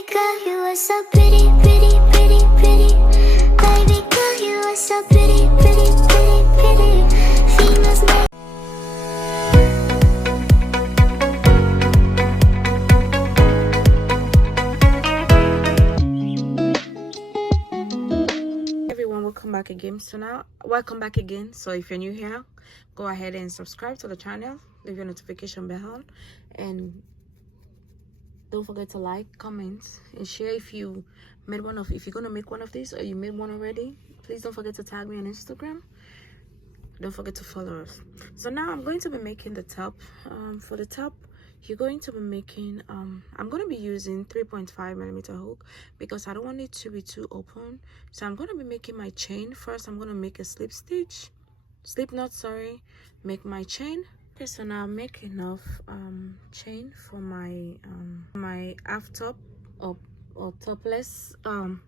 Baby girl, you are so pretty, pretty, pretty, pretty. Baby girl, you are so pretty, pretty, pretty, pretty. Females make everyone, welcome back again. So if you're new here, go ahead and subscribe to the channel, leave your notification bell on, and don't forget to like, comment, and share if you're gonna make one of these or you made one already. Please don't forget to tag me on Instagram. Don't forget to follow us. So now I'm going to be making the top. For the top, you're going to be making I'm going to be using 3.5mm hook because I don't want it to be too open. So I'm going to be making my chain first. I'm going to make a slip knot, sorry, make my chain. Okay, so now I'm making enough chain for my half top or topless from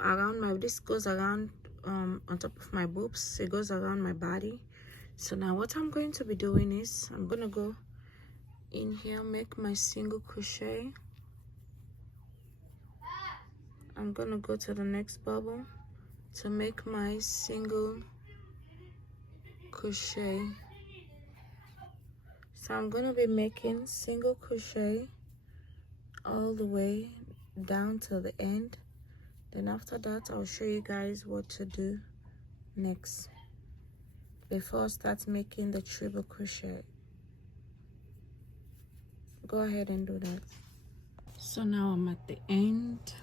around my, this goes around on top of my boobs, it goes around my body. So now what I'm going to be doing is I'm gonna go in here, make my single crochet. I'm gonna go to the next bubble to make my single crochet. So I'm gonna be making single crochet all the way down to the end. Then after that, I'll show you guys what to do next before I start making the treble crochet. Go ahead and do that. So now I'm at the end.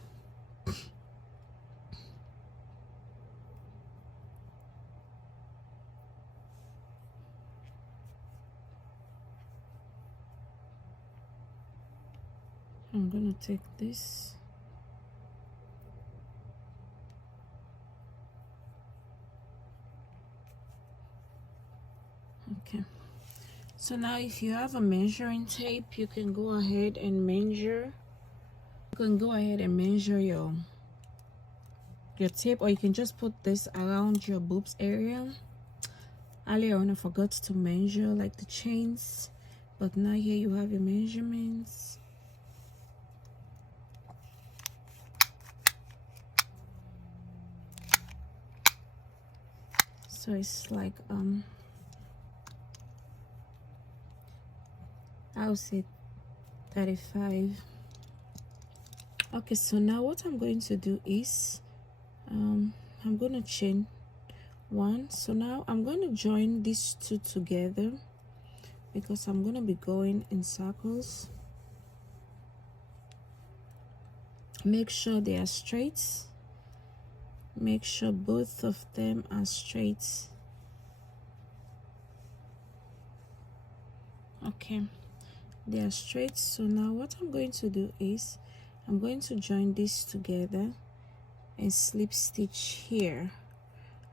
I'm gonna take this. Okay, so now if you have a measuring tape, you can go ahead and measure. You can go ahead and measure your tape, or you can just put this around your boobs area. Earlier on I forgot to measure like the chains, but now here you have your measurements. So it's like I would say 35. Okay, so now what I'm going to do is I'm going to chain one. So now I'm going to join these two together because I'm going to be going in circles. Make sure they are straight. Make sure both of them are straight. Okay, they are straight. So now what I'm going to do is I'm going to join these together and slip stitch here.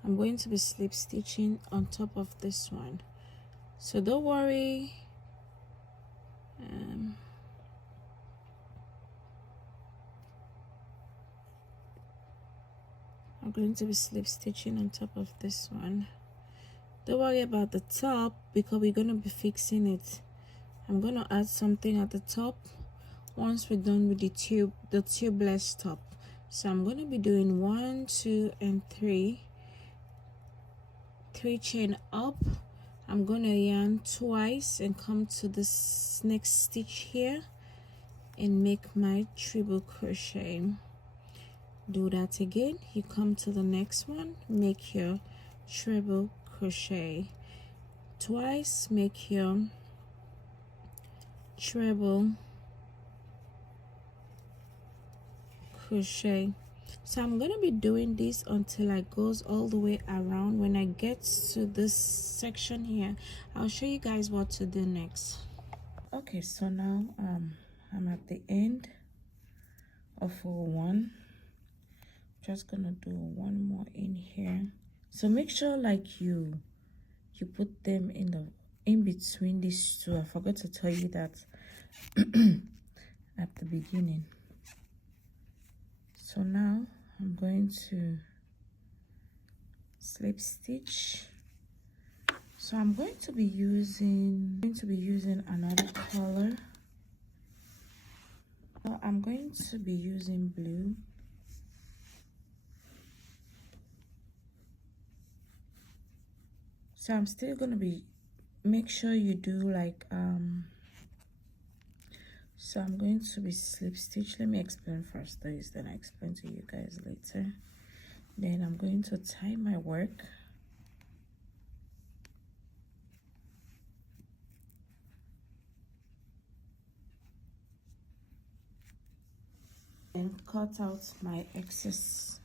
I'm going to be slip stitching on top of this one, so don't worry. I'm going to be slip stitching on top of this one. Don't worry about the top because we're going to be fixing it. I'm going to add something at the top once we're done with the tubeless top. So I'm going to be doing 1, 2, and 3 chain up. I'm going to yarn twice and come to this next stitch here and make my treble crochet. Do that again. You come to the next one, make your treble crochet twice, make your treble crochet. So I'm going to be doing this until I goes all the way around. When I get to this section here, I'll show you guys what to do next. Okay, so now I'm at the end of row 1. Just gonna do one more in here. So make sure like you put them in between these two. I forgot to tell you that at the beginning. So now I'm going to slip stitch. So I'm going to be using another color. I'm going to be using blue. So I'm still gonna be, make sure you do like so I'm going to be slip stitch. Let me explain first this, then I explain to you guys later. Then I'm going to tie my work. And cut out my excess.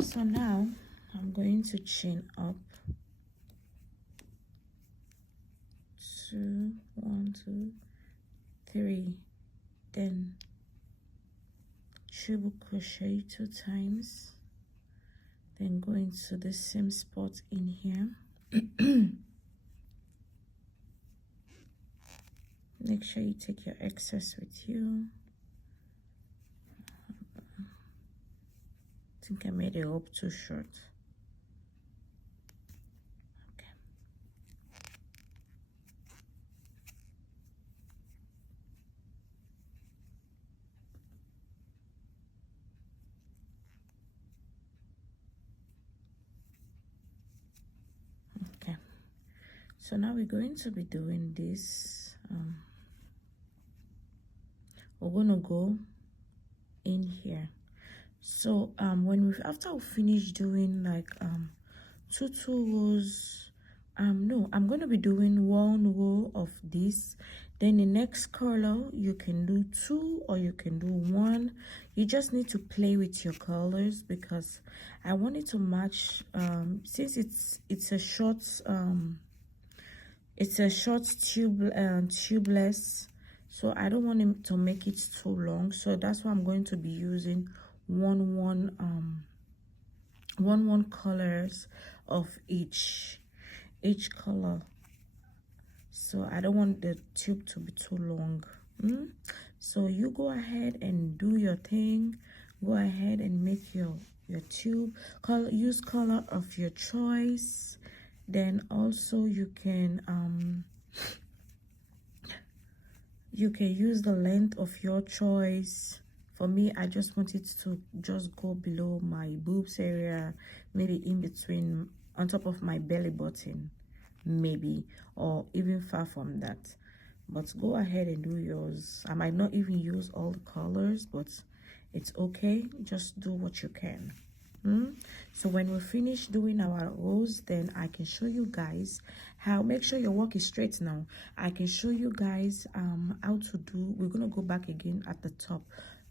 So now I'm going to chain up 2, 1, 2, 3, then treble crochet 2 times, then go into the same spot in here. Make sure you take your excess with you. I think I made it up too short. Okay. Okay. So now we're going to be doing this. We're gonna go in here. So after we finish doing like 2 rows, no, I'm gonna be doing 1 row of this. Then the next color you can do 2 or you can do 1. You just need to play with your colors because I want it to match. Since it's a short tubeless, so I don't want him to make it too long. So that's why I'm going to be using one colors of each color. So I don't want the tube to be too long. So you go ahead and do your thing. Go ahead and make your tube. Use color of your choice. Then also you can use the length of your choice. For me, I just want it to just go below my boobs area, maybe in between, on top of my belly button, maybe, or even far from that. But go ahead and do yours. I might not even use all the colors, but it's okay. Just do what you can. So when we finish doing our rows, then I can show you guys how. Make sure your work is straight now. I can show you guys how to do. We're gonna go back again at the top.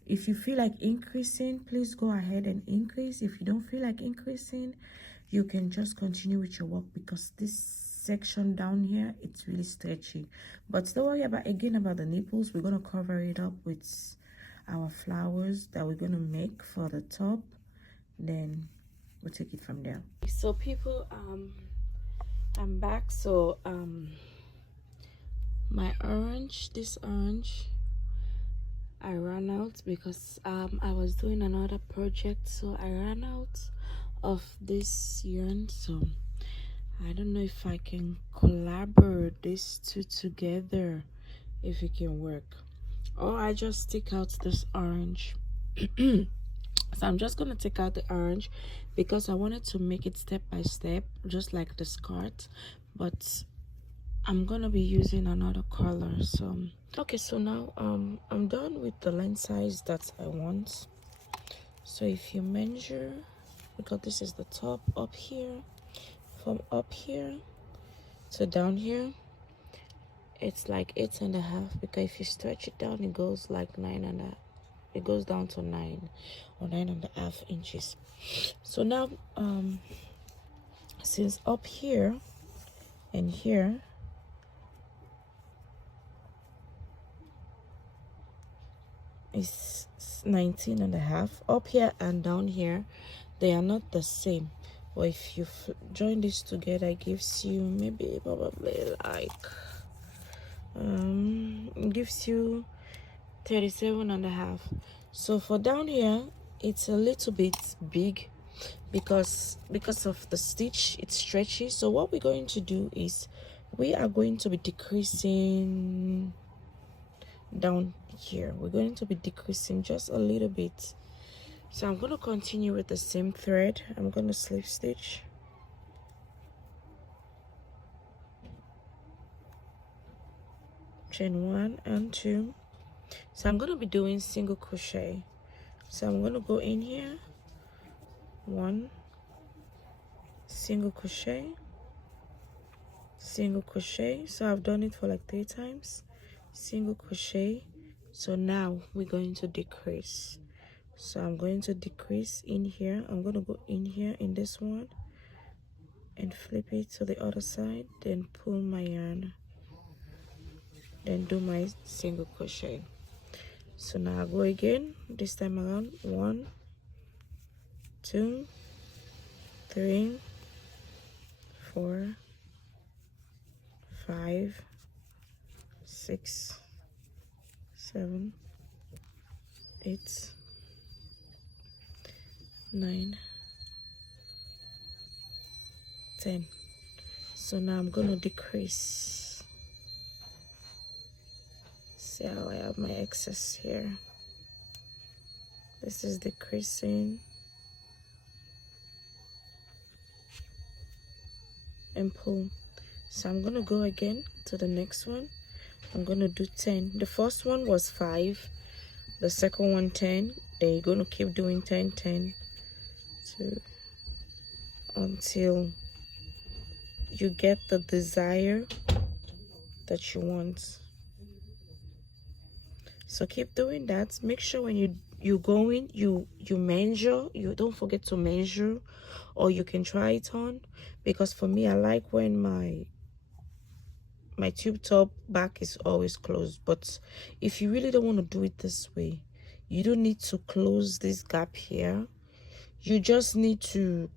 If you feel like increasing, please go ahead and increase. If you don't feel like increasing, you can just continue with your work because this section down here, it's really stretchy. But don't worry about the nipples. We're gonna cover it up with our flowers that we're gonna make for the top. Then we'll take it from there. So people, I'm back. So my this orange, I ran out because I was doing another project, so I ran out of this yarn. So I don't know if I can collaborate these two together, if it can work, or I just stick out this orange. So I'm just gonna take out the orange because I wanted to make it step by step, just like the skirt, but I'm gonna be using another color. So okay, so now I'm done with the length size that I want. So if you measure, because this is the top up here, from up here to down here, it's like 8.5, because if you stretch it down, it goes like 9.5. It goes down to 9 or 9.5 inches. So now since up here and here is 19.5, up here and down here they are not the same. Or if you join this together, it gives you maybe probably like it gives you 37.5. So for down here, it's a little bit big. because of the stitch, it's stretchy. So what we're going to do is we are going to be decreasing down here. We're going to be decreasing just a little bit. So I'm going to continue with the same thread. I'm going to slip stitch, chain 1 and 2. So I'm going to be doing single crochet. So I'm going to go in here, 1 single crochet, single crochet. So I've done it for like 3 times, single crochet. So now we're going to decrease. So I'm going to decrease in here. I'm going to go in here in this one and flip it to the other side, then pull my yarn, then do my single crochet. So now I go again, this time around, 1 2 3 4 5 6 7 8 9 10. So now I'm gonna decrease. See how I have my excess here. This is decreasing and pull. So I'm gonna go again to the next one. I'm gonna do 10. The first one was 5, the second one 10. Then you're gonna keep doing 10 10 until you get the desire that you want. So keep doing that. Make sure when you go in, you measure. You don't forget to measure, or you can try it on, because for me, I like when my tube top back is always closed. But if you really don't want to do it this way, you don't need to close this gap here. You just need to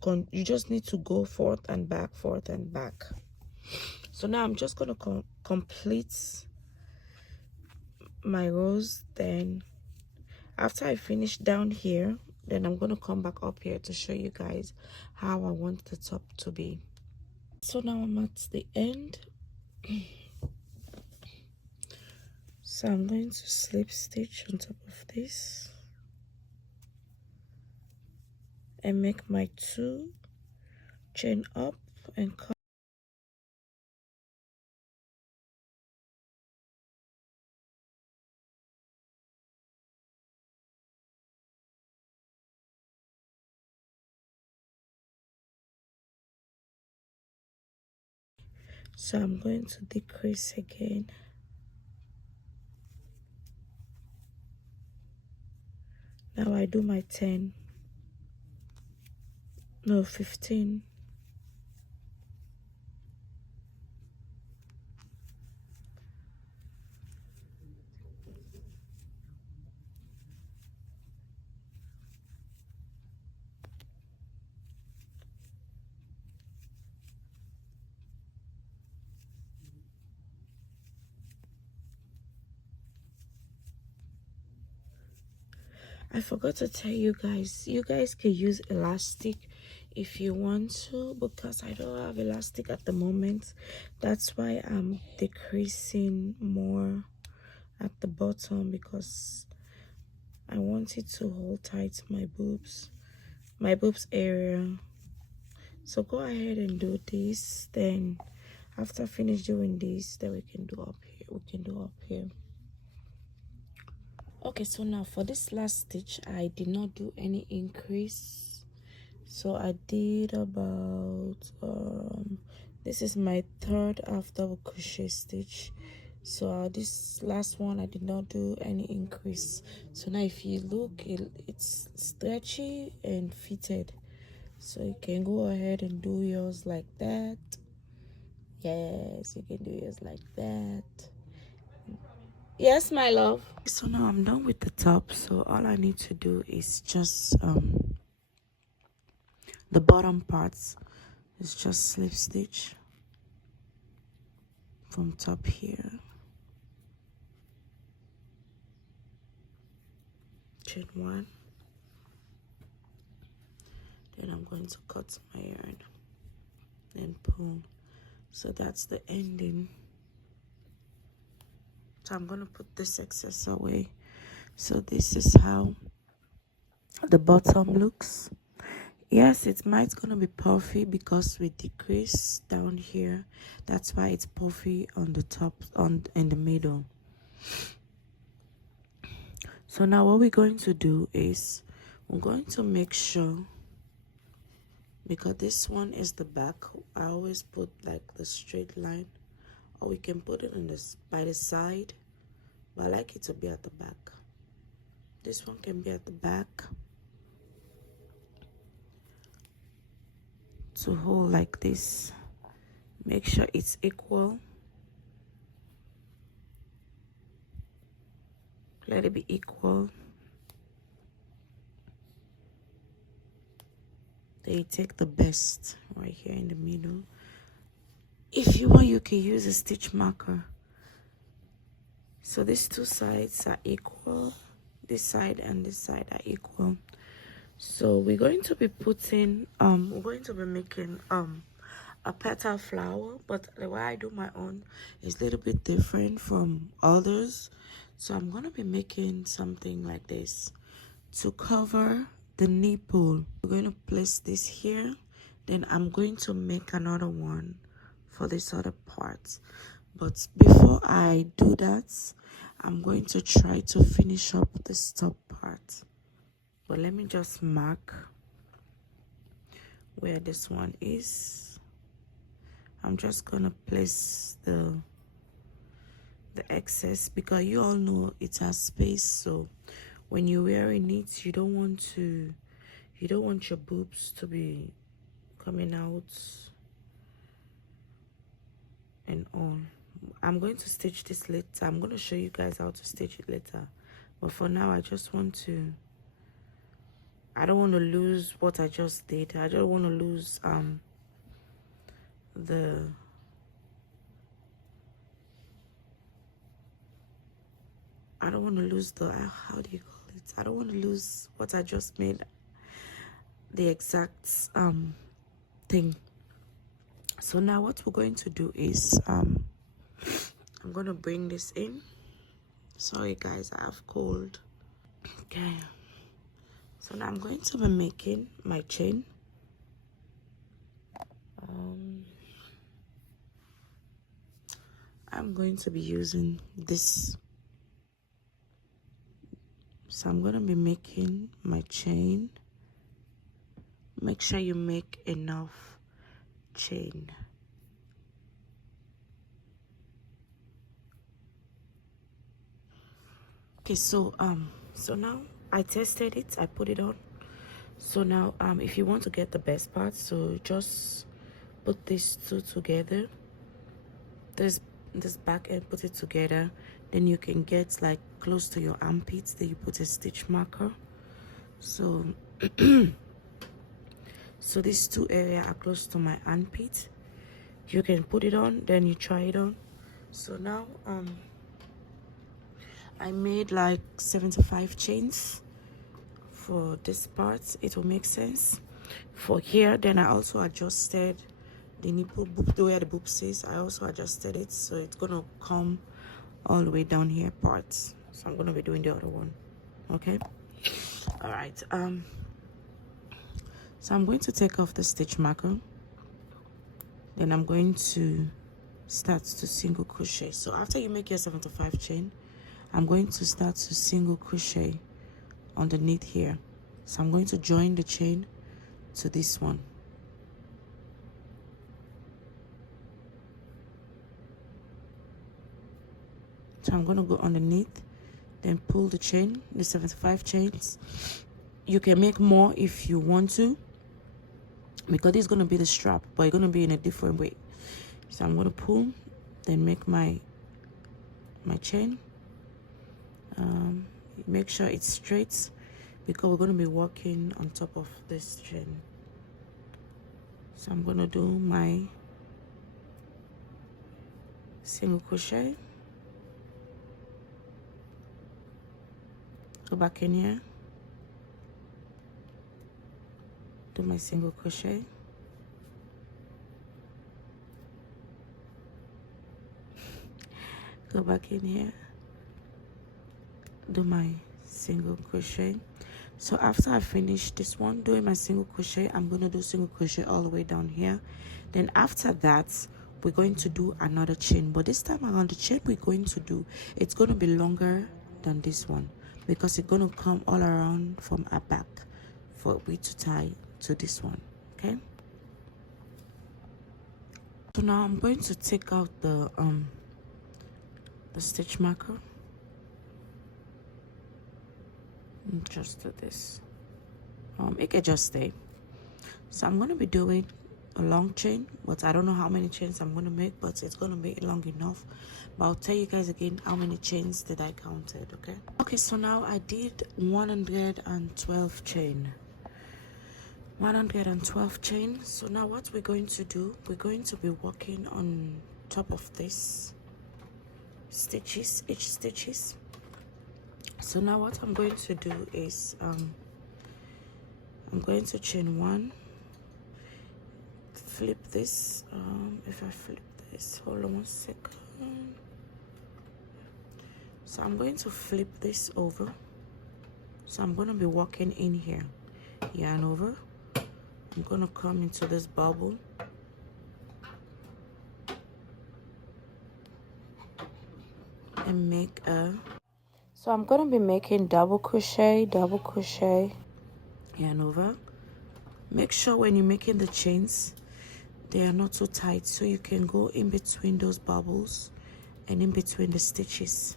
go forth and back, forth and back. So now I'm just gonna complete my rows. Then after I finish down here, then I'm gonna come back up here to show you guys how I want the top to be. So now I'm at the end. So I'm going to slip stitch on top of this and make my 2 chain up and cut. So I'm going to decrease again. Now I do my 10, no 15. I forgot to tell you guys can use elastic if you want to, because I don't have elastic at the moment. That's why I'm decreasing more at the bottom, because I want it to hold tight my boobs area. So go ahead and do this. Then after I finish doing this, then we can do up here. Okay, so now for this last stitch, I did not do any increase. So I did about this is my 3rd half double crochet stitch. So this last one, I did not do any increase. So now if you look, it's stretchy and fitted. So you can go ahead and do yours like that. Yes, you can do yours like that. Yes, my love. So now I'm done with the top. So all I need to do is just the bottom parts is just slip stitch from top here, chain 1, Then I'm going to cut my yarn and pull. So that's the ending. So I'm gonna put this excess away. So this is how the bottom looks. Yes, it might gonna be puffy because we decrease down here. That's why it's puffy on the top, on in the middle. So now what we're going to do is we're going to make sure, because this one is the back, I always put like the straight line, or we can put it on this by the side, but I like it to be at the back. This one can be at the back to hold like this. Make sure it's equal. Let it be equal. Then you take the best right here in the middle. If you want, you can use a stitch marker. So these two sides are equal. This side and this side are equal. So we're going to be putting we're going to be making a petal flower, but the way I do my own is a little bit different from others. So I'm going to be making something like this to cover the nipple. We're going to place this here, then I'm going to make another one for this other part. But before I do that, I'm going to try to finish up this top part. But let me just mark where this one is. I'm just gonna place the excess, because you all know it has space, so when you're wearing it, you don't want your boobs to be coming out and all. I'm going to stitch this later. I'm going to show you guys how to stitch it later, but for now I just want to, I don't want to lose what I just did. I don't want to lose I don't want to lose the how do you call it? I don't want to lose what I just made, the exact thing. So now what we're going to do is I'm going to bring this in. Sorry guys, I have cold. Okay. So now I'm going to be making my chain. I'm going to be using this. So I'm going to be making my chain. Make sure you make enough chain. Okay, so now I tested it, I put it on. So now if you want to get the best part, so just put these two together, this back end, put it together, then you can get like close to your armpits, then you put a stitch marker. So so these two areas are close to my armpit. You can put it on, then you try it on. So now I made like 75 chains for this part. It will make sense for here. Then I also adjusted the nipple boob, the way the boob says. I also adjusted it, so it's gonna come all the way down here parts. So I'm gonna be doing the other one. Okay, all right. So I'm going to take off the stitch marker, then I'm going to start to single crochet. So after you make your 75 chain, I'm going to start to single crochet underneath here. So I'm going to join the chain to this one. So I'm going to go underneath, then pull the chain, the 75 chains. You can make more if you want to, because this is going to be the strap, but it's going to be in a different way. So I'm going to pull, then make my chain. Make sure it's straight, because we're going to be working on top of this chain. So I'm going to do my single crochet, go back in here, do my single crochet, go back in here, do my single crochet. So after I finish this one doing my single crochet, I'm going to do single crochet all the way down here. Then after that, we're going to do another chain, but this time around the chain we're going to do, it's going to be longer than this one because it's going to come all around from our back for we to tie to this one. Okay, so now I'm going to take out the stitch marker and just do this. It can just stay. So I'm going to be doing a long chain, but I don't know how many chains I'm going to make, but it's going to be long enough. But I'll tell you guys again how many chains that I counted. Okay, so now I did 112 chain. 112 chain. So now what we're going to do, we're going to be working on top of this stitches, each stitches. So now what I'm going to do is I'm going to chain one, flip this. If I flip this, hold on 1 second. So I'm going to flip this over. So I'm going to be working in here, yarn over. I'm going to come into this bubble and make a, so I'm going to be making double crochet, yarn over. Make sure when you're making the chains, they are not too tight, so you can go in between those bubbles and in between the stitches.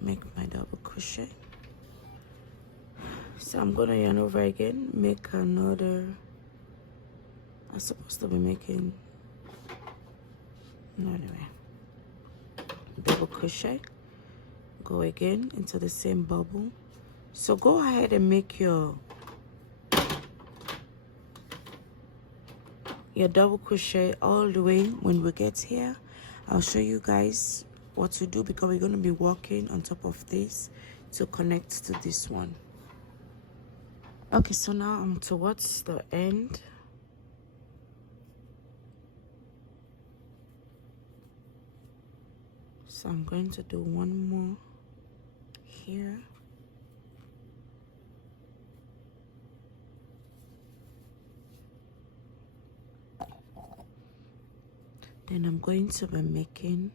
Make my double crochet. So I'm gonna yarn over again, make another, I'm supposed to be making, no, anyway, double crochet, go again into the same bubble. So go ahead and make your double crochet all the way. When we get here, I'll show you guys what to do because we're going to be working on top of this to connect to this one. Okay, so now I'm towards the end. So I'm going to do one more here. Then I'm going to be making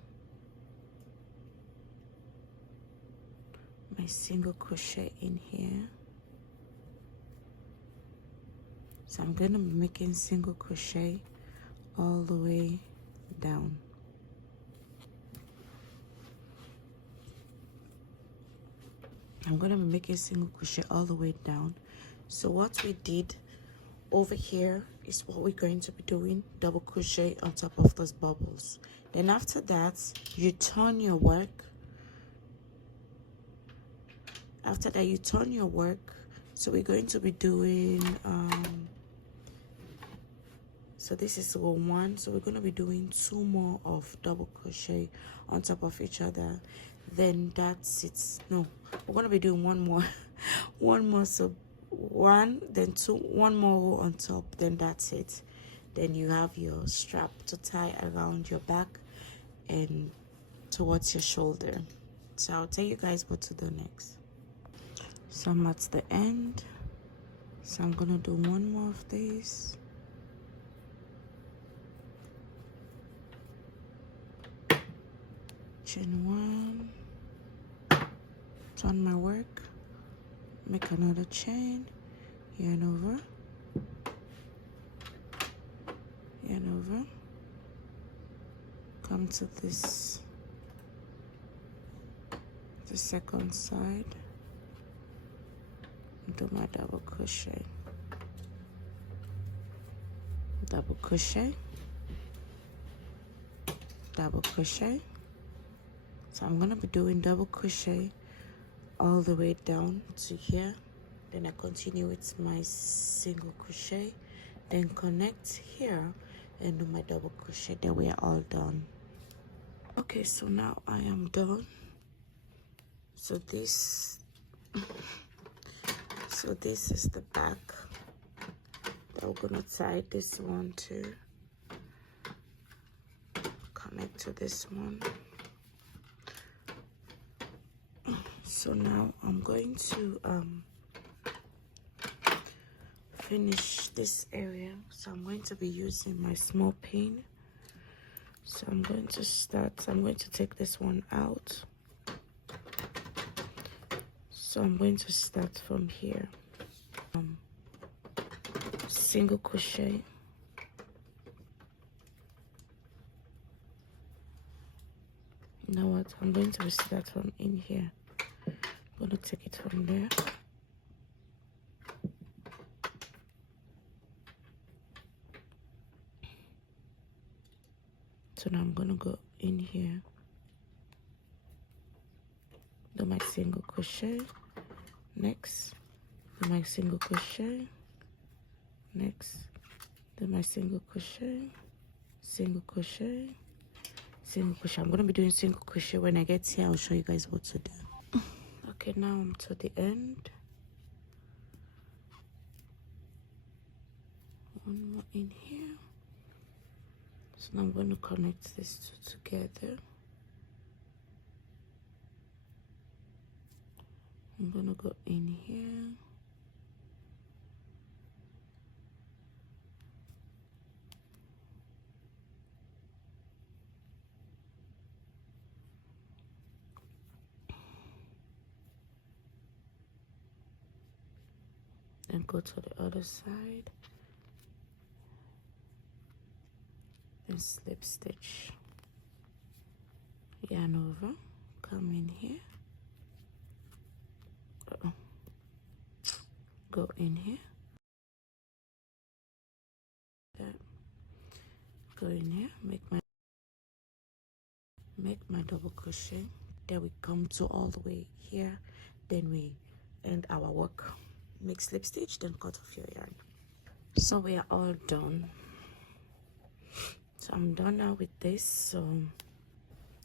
my single crochet in here. So I'm going to be making single crochet all the way down. I'm going to be making single crochet all the way down. So what we did over here is what we're going to be doing, double crochet on top of those bubbles. Then after that, you turn your work. After that, you turn your work. So we're going to be doing so this is one, so we're going to be doing 2 more of double crochet on top of each other. Then that's it. No, we're going to be doing one more one more, so 1, then 2, 1 more row on top, then that's it. Then you have your strap to tie around your back and towards your shoulder. So I'll tell you guys what to do next. So I'm at the end, so I'm gonna do 1 more of these. Chain 1, turn my work, make another chain, yarn over, come to this, the second side, do my double crochet, double crochet, double crochet. So I'm gonna be doing double crochet all the way down to here. Then I continue with my single crochet, then connect here and do my double crochet. Then we are all done. Okay, so now I am done. So this is the back. I'm gonna tie this one to connect to this one. So now I'm going to finish this area. So I'm going to be using my small pin. So I'm going to take this one out. So I'm going to start from here. Single crochet. You know what? I'm going to start from in here. I'm going to take it from there. So now I'm going to go in here. Do my single crochet. Next, do my single crochet. Next, do my single crochet. Single crochet. Single crochet. I'm going to be doing single crochet. When I get here, I'll show you guys what to do. Okay, now I'm to the end. One more in here. So now I'm going to connect these two together. I'm going to go in here. Then go to the other side. Then slip stitch. Yarn over. Come in here. Go in here. Go in here. Make my double crochet. Then we come to all the way here. Then we end our work. Make slip stitch. Then cut off your yarn. So we are all done. So I'm done now with this. So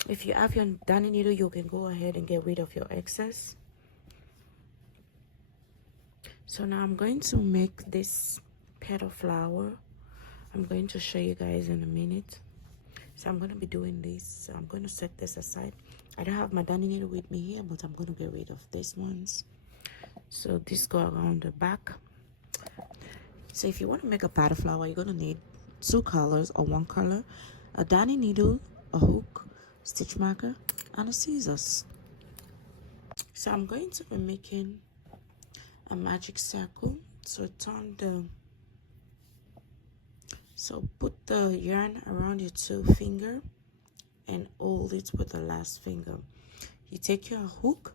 if you have your darning needle, you can go ahead and get rid of your excess. So now I'm going to make this petal flower. I'm going to show you guys in a minute. So I'm going to be doing this. So I'm going to set this aside. I don't have my darning needle with me here, but I'm going to get rid of these ones. So this go around the back. So if you want to make a petal flower, you're going to need 2 colors or 1 color, a darning needle, a hook, stitch marker, and a scissors. So I'm going to be making a magic circle. So put the yarn around your 2 finger and hold it with the last finger. You take your hook,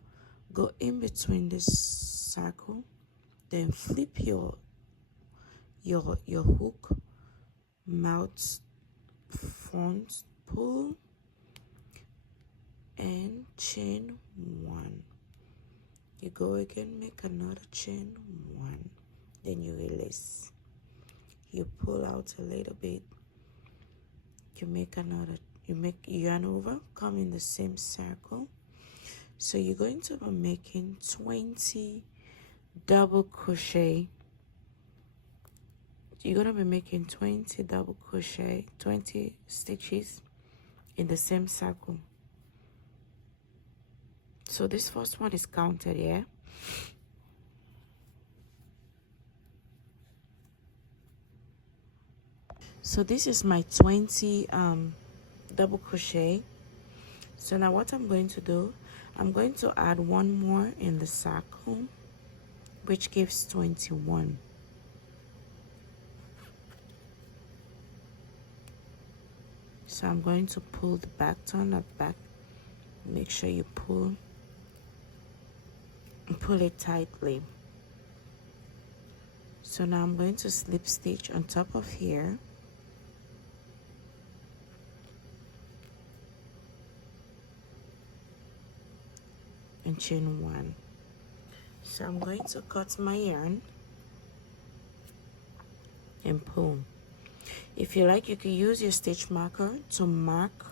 go in between this circle, then flip your hook, mouth front, pull, and chain 1. You go again, make another chain 1, then you release. You pull out a little bit, you make yarn over, come in the same circle. So you're going to be making 20 double crochet. You're going to be making 20 double crochet, 20 stitches in the same circle. So this first one is counted, yeah? So this is my 20 double crochet. So now what I'm going to do, I'm going to add 1 more in the circle, which gives 21. So I'm going to pull the back, turn that back, make sure you pull it tightly. So now I'm going to slip stitch on top of here. And chain 1. So I'm going to cut my yarn and pull. If you like, you can use your stitch marker to mark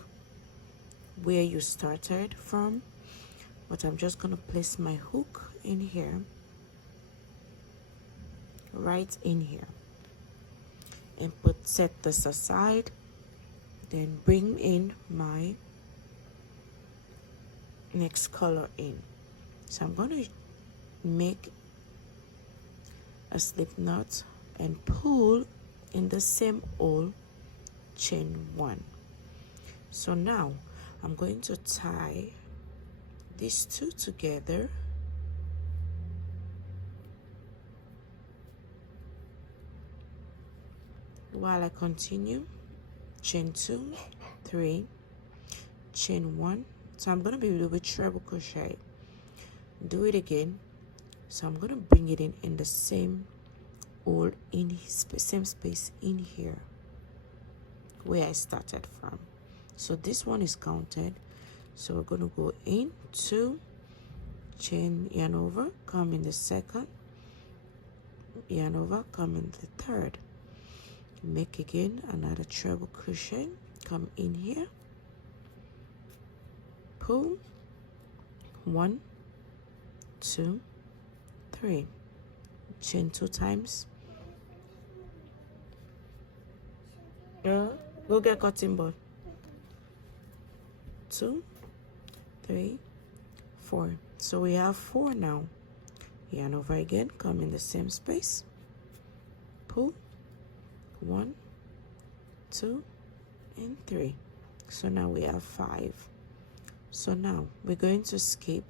where you started from, but I'm just going to place my hook in here, right in here. and set this aside. Then bring in my next color in. So I'm going to make a slip knot and pull in the same hole, chain 1. So now I'm going to tie these two together while I continue. Chain 2, 3, chain 1. So I'm going to be a little bit treble crochet. Do it again. So I'm going to bring it in the same hole, in same space in here where I started from. So this one is counted. So we're going to go in 2, chain, yarn over, come in the second, yarn over, come in the third, make again another treble crochet, come in here, pull, 1, 2, 3, chain 2 times. Go get cotton ball. 2, 3, 4. So we have 4 now. Yarn over again, come in the same space, pull, 1, 2, and 3. So now we have 5. So now we're going to skip.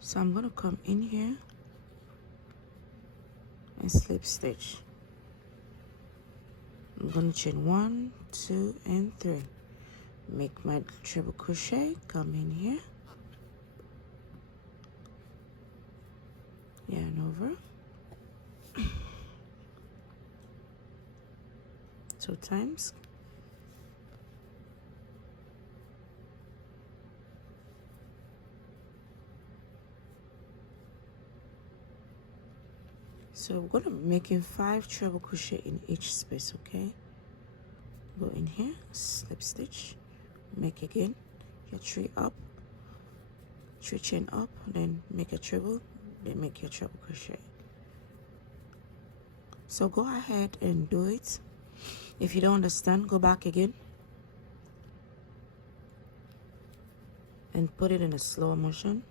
So I'm going to come in here and slip stitch. I'm going to chain 1, 2, and 3. Make my treble crochet, come in here, yarn over, 2 times, so we're going to be making 5 treble crochet in each space. Okay, go in here, slip stitch, make again your 3 up, 3 chain up, then make a treble, then make your treble crochet. So go ahead and do it. If you don't understand, go back again and put it in a slow motion.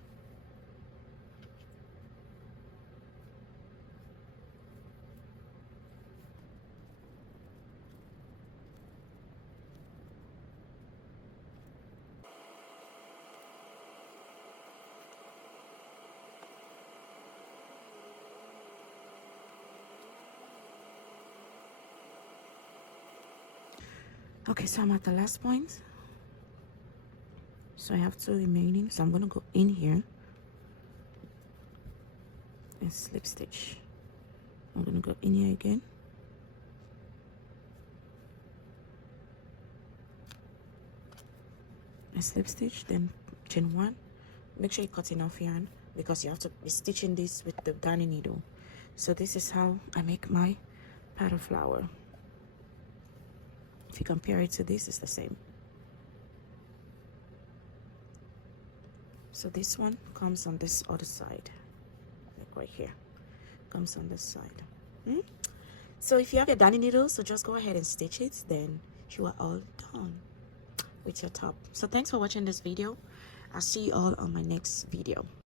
Okay, so I'm at the last point. So I have 2 remaining. So I'm going to go in here and slip stitch. I'm going to go in here again. And slip stitch, then chain 1. Make sure you cut enough yarn because you have to be stitching this with the darning needle. So this is how I make my pattern flower. If you compare it to this, it's the same. So this one comes on this other side, like right here, comes on this side. So if you have your darning needle, so just go ahead and stitch it, then you are all done with your top. So thanks for watching this video. I'll see you all on my next video.